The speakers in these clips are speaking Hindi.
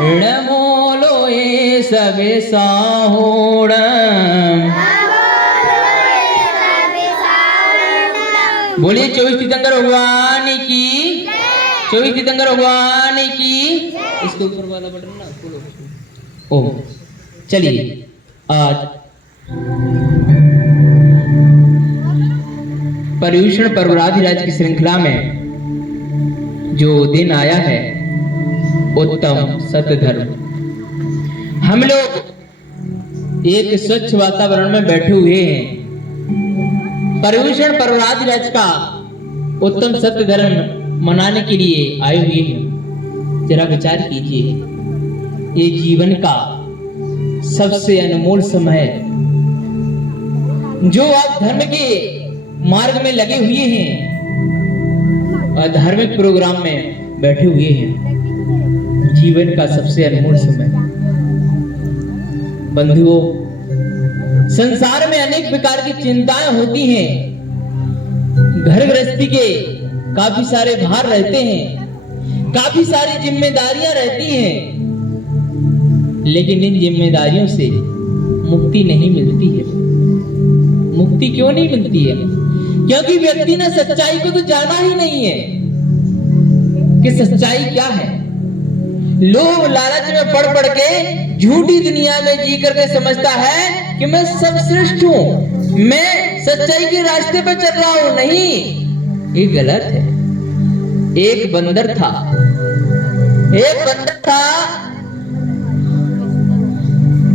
णमोलोये सबे साहोण बोलिए 24 तीर्थंकर भगवान की 24 तीर्थंकर भगवान की। इसके ऊपर वाला बटन ना खोलो। ओ चलिए आज पर्युषण पर्वराधिराज की श्रृंखला में जो दिन आया है उत्तम सत्य धर्म। हम लोग एक स्वच्छ वातावरण में बैठे हुए हैं। पर्युषण पर्वराधिराज का उत्तम सत्य धर्म मनाने के लिए आए हुए हैं। जरा विचार कीजिए, ये जीवन का सबसे अनमोल समय है। जो आप धर्म के मार्ग में लगे हुए हैं और धार्मिक प्रोग्राम में बैठे हुए हैं, जीवन का सबसे अनमोल समय। बंधुओं, संसार में अनेक प्रकार की चिंताएं होती हैं। घर गृहस्थी के काफी सारे भार रहते हैं, काफी सारी जिम्मेदारियां रहती हैं, लेकिन इन जिम्मेदारियों से मुक्ति नहीं मिलती है। मुक्ति क्यों नहीं मिलती है? क्योंकि व्यक्ति ने सच्चाई को तो जाना ही नहीं है कि सच्चाई क्या है। लोग लालच में पड़ पड़ के झूठी दुनिया में जी करके समझता है कि मैं सर्वश्रेष्ठ हूं, मैं सच्चाई के रास्ते पर चल रहा हूं। नहीं, ये गलत है। एक बंदर था,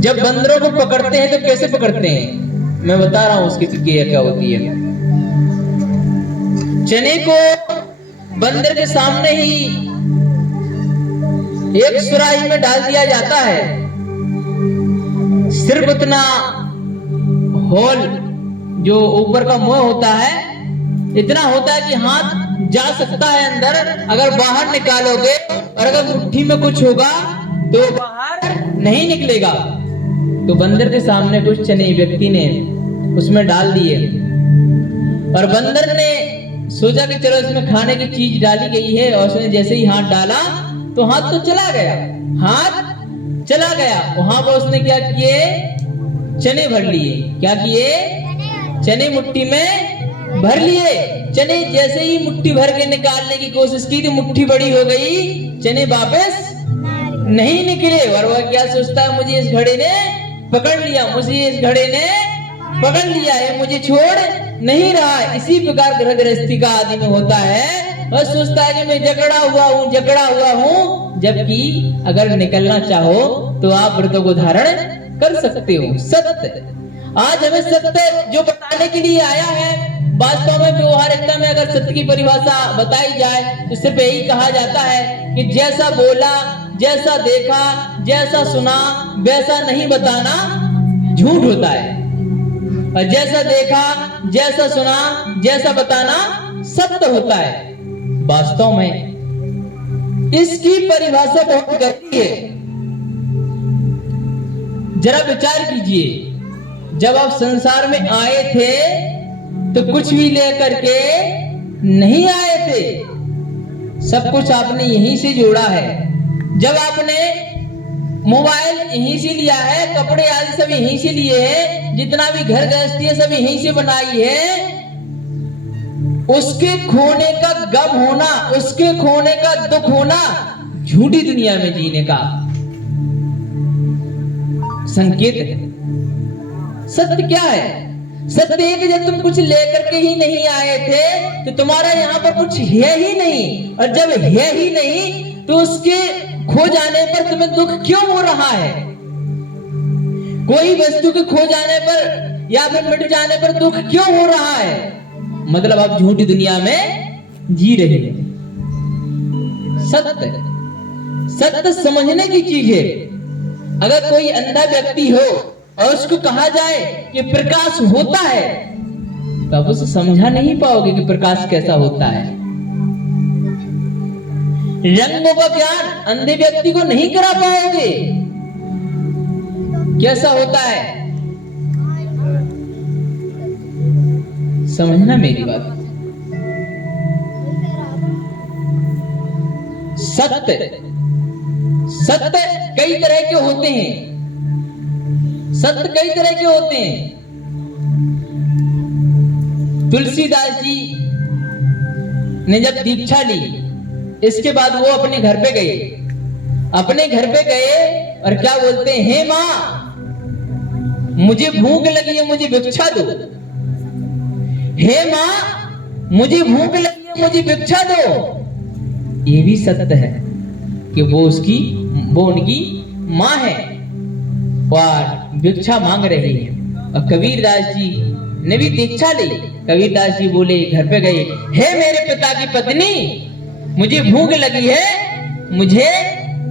जब बंदरों को पकड़ते हैं तो कैसे पकड़ते हैं? मैं बता रहा हूं उसकी प्रक्रिया क्या होती है। चने को बंदर के सामने ही एक सुराही में डाल दिया जाता है। सिर्फ उतना होल जो ऊपर का मुंह होता है, इतना होता है कि हाथ जा सकता है अंदर। अगर बाहर निकालोगे और अगर मुट्ठी में कुछ होगा तो बाहर नहीं निकलेगा। तो बंदर के सामने कुछ चने व्यक्ति ने उसमें डाल दिए और बंदर ने सोचा कि चलो इसमें खाने की चीज डाली गई है, और उसने जैसे ही हाथ डाला तो हाथ तो चला गया, हाथ चला गया। वहां पर उसने क्या किए? चने भर लिए। क्या किए? चने मुट्ठी में भर लिए। चने जैसे ही मुट्ठी भर के निकालने की कोशिश की तो मुट्ठी बड़ी हो गई, चने वापस नहीं निकले। और वह क्या सोचता है, मुझे इस घड़े ने पकड़ लिया, मुझे इस घड़े ने पकड़ लिया है, मुझे छोड़ नहीं रहा। इसी प्रकार ग्रह गृहस्थी का आदमी होता है, वह सोचता है कि मैं जकड़ा हुआ हूँ। जबकि अगर निकलना चाहो तो आप व्रतों को धारण कर सकते हो। सत्य आज हमें सत्य जो बताने के लिए आया है, वास्तव में व्यवहारिकता में अगर सत्य की परिभाषा बताई जाए तो सिर्फ यही कहा जाता है कि जैसा बोला, जैसा देखा, जैसा सुना वैसा नहीं बताना झूठ होता है, और जैसा देखा, जैसा सुना, जैसा बताना सत्य होता है। वास्तव में इसकी परिभाषा बहुत गहरी है। जरा विचार कीजिए, जब आप संसार में आए थे तो कुछ भी लेकर के नहीं आए थे, सब कुछ आपने यहीं से जोड़ा है। जब आपने मोबाइल यहीं से लिया है, कपड़े आदि सब यहीं से लिए हैं, जितना भी घर गृहस्थी है सब यहीं से बनाई है। उसके खोने का गम होना, उसके खोने का दुख होना झूठी दुनिया में जीने का संकेत है। सत्य क्या है? सत्य है कि जब तुम कुछ लेकर के ही नहीं आए थे तो तुम्हारा यहाँ पर कुछ है ही नहीं, और जब है ही नहीं तो उसके खो जाने पर तुम्हें दुख क्यों हो रहा है? कोई वस्तु के खो जाने पर या फिर मिट जाने पर दुख क्यों हो रहा है? मतलब आप झूठी दुनिया में जी रहे हैं। सत्य समझने की चीज है। अगर कोई अंधा व्यक्ति हो और उसको कहा जाए कि प्रकाश होता है, तो आप उसे समझा नहीं पाओगे कि प्रकाश कैसा होता है। रंगों का ज्ञान अंधे व्यक्ति को नहीं करा पाओगे कैसा होता है। समझना मेरी बात। सत्य सत्य कई तरह के होते हैं, सत्य कई तरह के होते हैं। तुलसीदास जी ने जब दीक्षा ली, इसके बाद वो अपने घर पे गए, अपने घर पे गए और क्या बोलते हैं, हे माँ मुझे भूख लगी है, मुझे भिक्षा दो। हे माँ मुझे भूख लगी है, मुझे भिक्षा दो। ये भी सत्य है कि वो उनकी माँ है और भिक्षा मांग रही है। और कबीरदास जी ने भी दीक्षा ली। कबीरदास जी बोले, घर पे गए, हे मेरे पिता की पत्नी मुझे भूख लगी है, मुझे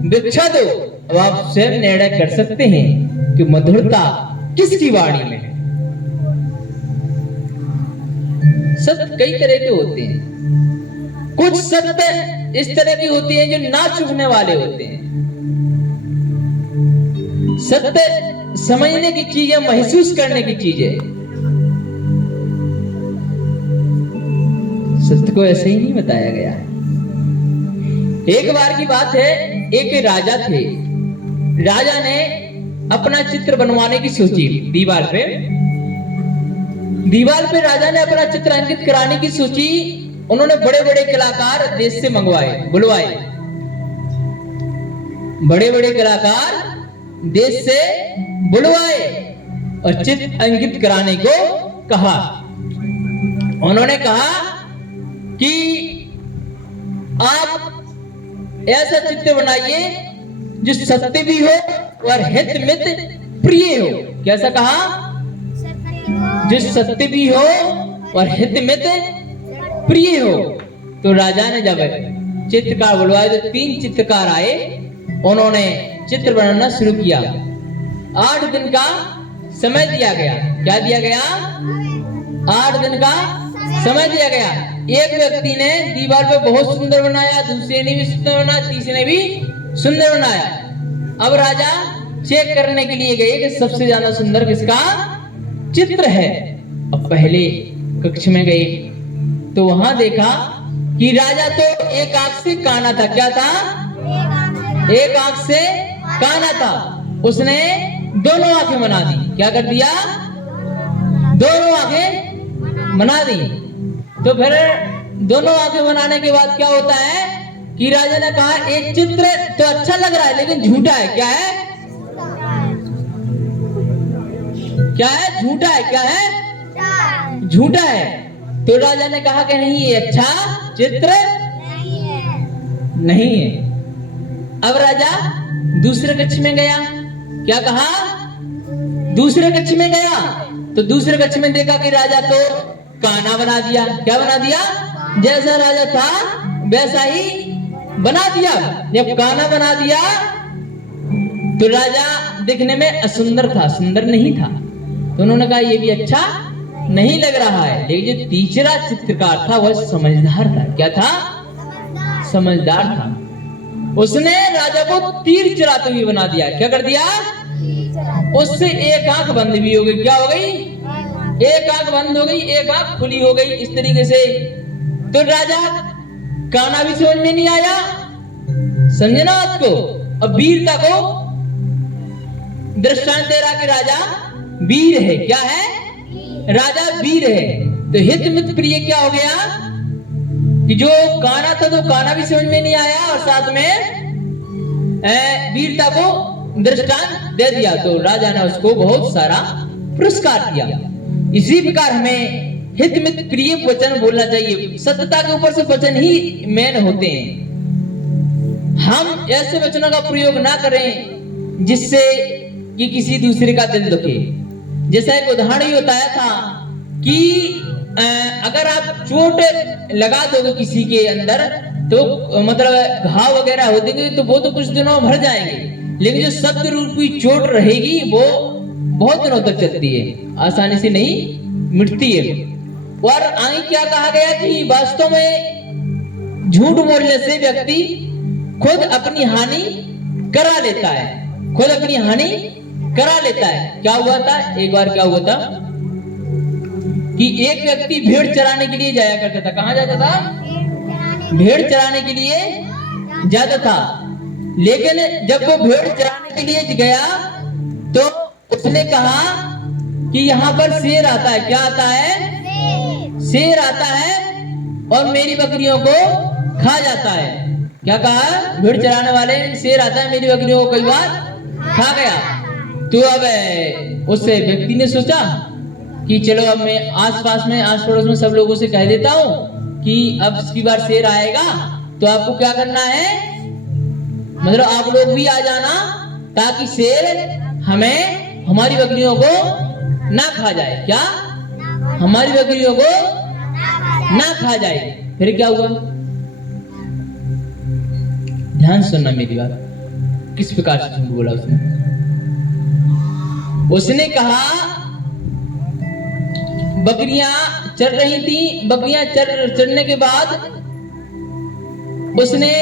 भिक्षा दो। अब आप स्वयं निर्णय कर सकते हैं कि मधुरता किसकी वाणी में है। सत्य कई तरह के होते हैं। कुछ सत्य इस तरह की होती है जो ना चुभने वाले होते हैं। सत्य समझने की चीज है, महसूस करने की चीज है। सत्य को ऐसे ही नहीं बताया गया है। एक बार की बात है, एक राजा थे। राजा ने अपना चित्र बनवाने की सोची। दीवार पे राजा ने अपना चित्र अंकित कराने की सोची। उन्होंने बड़े बड़े कलाकार देश से बुलवाए। बड़े बड़े कलाकार देश से बुलवाए और चित्र अंकित कराने को कहा। उन्होंने कहा कि आप ऐसा चित्र बनाइए जो सत्य भी हो और हित मित प्रिय हो। कैसा कहा? जो सत्य भी हो और हित मित प्रिय हो। तो राजा ने जब चित्रकार बुलवाए तो 3 चित्रकार आए। उन्होंने चित्र बनाना शुरू किया। 8 दिन का समय दिया गया। क्या दिया गया? 8 दिन का समय दिया गया। एक व्यक्ति ने दीवार पे बहुत सुंदर बनाया, दूसरे ने भी सुंदर बनाया, तीसरे ने भी सुंदर बनाया। अब राजा चेक करने के लिए गए कि सबसे ज्यादा सुंदर किसका चित्र है। अब पहले कक्ष में गए तो वहां देखा कि राजा तो एक आंख से काना था। क्या था? एक आंख से काना था। उसने दोनों आंखें बना दी। क्या कर दिया? दोनों आंखें बना दी। तो फिर दोनों आंखें बनाने के बाद क्या होता है कि राजा ने कहा, एक चित्र तो अच्छा लग रहा है लेकिन झूठा है। क्या है? क्या है? झूठा है। क्या है? झूठा है। तो राजा ने कहा कि नहीं, ये अच्छा चित्र नहीं है। अब राजा दूसरे कक्ष में गया। क्या कहा? दूसरे कक्ष में गया तो दूसरे कक्ष में देखा कि राजा तो काना बना दिया। क्या बना दिया? जैसा राजा था वैसा ही बना दिया। जब काना बना दिया तो राजा दिखने में असुंदर था, सुंदर नहीं था। तो उन्होंने कहा ये भी अच्छा नहीं लग रहा है। लेकिन जो तीसरा चित्रकार था वह समझदार था। क्या था? समझदार था। उसने राजा को तीर चलाते हुए बना दिया। क्या कर दिया? उससे एक आंख बंद भी हो गई। क्या हो गई? एक आंख बंद हो गई, एक आंख खुली हो गई। इस तरीके से तो राजा काना भी समझ में नहीं आया। समझे ना बात को? अब वीरता को दृष्टांत दे रहा कि राजा वीर है। क्या है? राजा वीर है। तो हित मित प्रिय क्या हो गया कि जो काना था तो काना भी समझ में नहीं आया और साथ में वीरता को दृष्टांत दे दिया। तो राजा ने उसको बहुत सारा पुरस्कार दिया। इसी प्रकार हमें हित मित प्रिय वचन बोलना चाहिए। सत्यता के ऊपर से वचन ही मेन होते हैं। हम ऐसे वचनों का प्रयोग ना करें जिससे कि किसी दूसरे का दिल दुखे। जैसा एक उदाहरण ही बताया था कि अगर आप चोट लगा दोगे किसी के अंदर तो मतलब घाव वगैरह हो देंगे तो वो तो कुछ दिनों भर जाएंगे, लेकिन जो शब्द रूपी चोट रहेगी वो बहुत दिनों तक चलती है, आसानी से नहीं मिटती है। और आगे क्या कहा गया कि वास्तव में झूठ बोलने से व्यक्ति खुद अपनी हानि करा लेता है। खुद अपनी हानि करा लेता है। क्या हुआ था? एक बार क्या हुआ था कि एक व्यक्ति भेड़ चराने के लिए जाया करता था। कहां जाता था? भेड़ चराने के लिए जाता था। लेकिन जब वो भेड़ चराने के लिए गया तो उसने कहा कि यहाँ पर शेर आता है। क्या आता है? शेर आता है और मेरी बकरियों को खा जाता है। क्या कहा? भेड़ चराने वाले, शेर आता है मेरी बकरियों को कई बार खा गया। तो अब उस व्यक्ति ने सोचा कि चलो अब मैं आस पड़ोस में सब लोगों से कह देता हूँ कि अब इसकी बार शेर आएगा तो आपको क्या करना है, मतलब आप लोग भी आ जाना ताकि शेर हमें हमारी बकरियों को ना खा जाए। क्या? हमारी बकरियों को ना खा जाए। फिर क्या हुआ? ध्यान सुनना मेरी बात। किस प्रकार से झूठ बोला उसने? उसने कहा बकरियां चर रही थी, बकरियां चरने के बाद उसने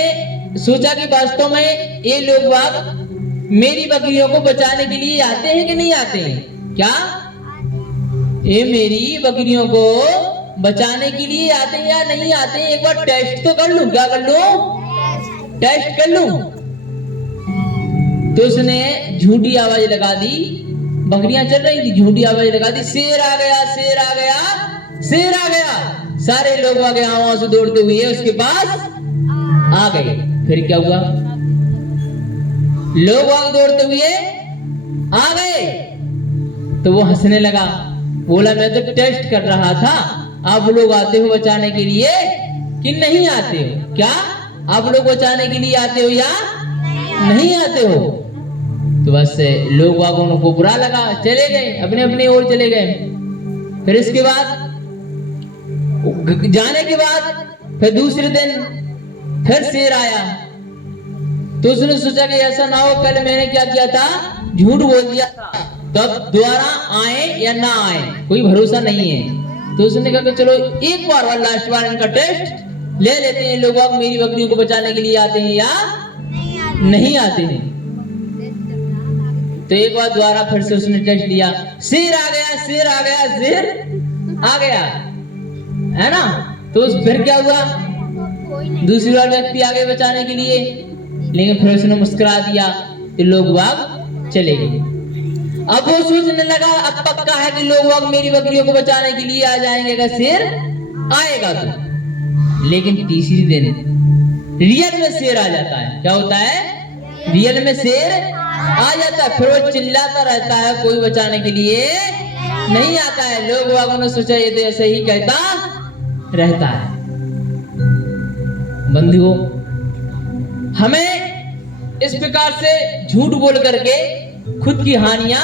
सोचा कि वास्तव में ये लोग बाग मेरी बकरियों को बचाने के लिए आते हैं कि नहीं आते हैं। क्या ये मेरी बकरियों को बचाने के लिए आते हैं या नहीं आते हैं? एक बार टेस्ट तो कर लूं। क्या कर लूं? टेस्ट कर लूं। तो उसने झूठी आवाज लगा दी, बकरियां चल रही थी, झूठी आवाज लगा दी, शेर आ गया, शेर आ गया, शेर आ गया। सारे लोग आगे वहां से दौड़ते हुए उसके पास आ गए। फिर क्या हुआ? लोग आगे दौड़ते हुए आ गए तो वो हंसने लगा, बोला मैं तो टेस्ट कर रहा था, आप लोग आते हो बचाने के लिए कि नहीं आते हो? क्या आप लोग बचाने के लिए आते हो या नहीं आते हो? तो बस लोग वागों को बुरा लगा, चले गए, अपने अपने ओर चले गए। फिर इसके बाद जाने के बाद फिर दूसरे दिन फिर शेर आया तो उसने सोचा कि ऐसा ना हो कल मैंने क्या किया था, झूठ बोल दिया था, तो अब दोबारा आए या ना आए कोई भरोसा नहीं है। तो उसने कहा कि चलो एक बार लास्ट बार इनका टेस्ट ले लेते हैं, लोग मेरी बकरियों को बचाने के लिए आते हैं या नहीं आते हैं। तो एक बार दोबारा फिर से उसने टेस्ट लिया, शेर आ गया, शेर आ गया, शेर आ गया, है ना। तो फिर क्या हुआ? दूसरी बार व्यक्ति आ गए बचाने के लिए, लेकिन फिर उसने मुस्कुरा दिया तो लोग बाग चले गए। अब वो सोचने लगा अब पक्का है कि लोग बाग मेरी बकरियों को बचाने के लिए आ जाएंगे अगर शेर आएगा तो। लेकिन तीसरी दिन रियल में शेर आ जाता है। क्या होता है? रियल में शेर आ जाता है। फिर वो चिल्लाता रहता है, कोई बचाने के लिए नहीं आता है। लोग बागों ने सोचा ये तो ऐसे ही कहता रहता है। बंधुओं, हमें इस प्रकार से झूठ बोल करके खुद की हानियां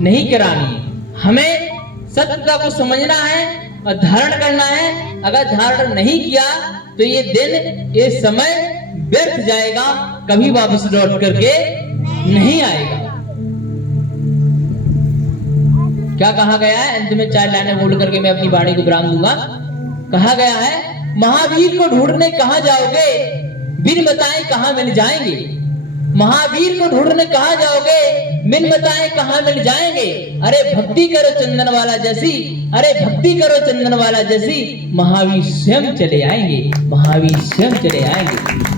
नहीं करानी है। हमें सत्यता को समझना है और धारण करना है। अगर धारण नहीं किया तो ये दिन, ये समय व्यर्थ जाएगा, कभी वापस लौट करके नहीं आएगा। क्या कहा गया है? अंत में 4 लाइनें बोल करके मैं अपनी वाणी को विराम दूंगा। कहा गया है, महावीर को ढूंढने कहां जाओगे, बिन बताए कहां मिल जाएंगे। महावीर को ढूंढने कहां जाओगे, बिन बताए कहां मिल जाएंगे। अरे भक्ति करो चंदन वाला जैसी, अरे भक्ति करो चंदन वाला जैसी, महावीर स्वयं चले आएंगे, महावीर स्वयं चले आएंगे।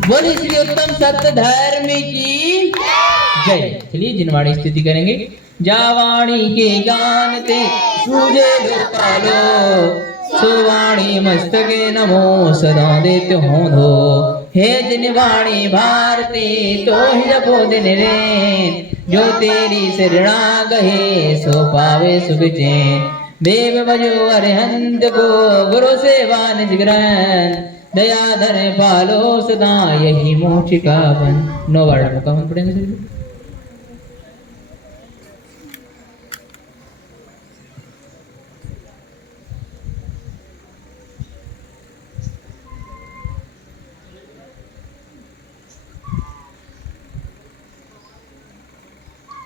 बोलिए श्री उत्तम सत्य धर्म की जय। चलिए जिनवाणी स्तुति करेंगे। जावाणी के जानते सूझे गोपालो, सुवाणी मस्तके नमो सदा देते हो धो। हे जिनवाणी भारती तो ही जपो दिन रैन, जो तेरी शरणा गहे सो पावे सुख चैन। देव बजो अरहंत को गुरु सेवा निज ग्रहण, दया धर पालो सदा यही मोक्ष का बन। 9 बार का हम पढ़ेंगे सर।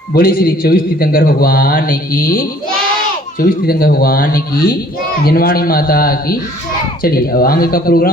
बोली श्री 24 तीर्थंकर भगवान की, 24 तीर्थंकर भगवान की, जिनवाणी माता की। चलिए अब आगे का प्रोग्राम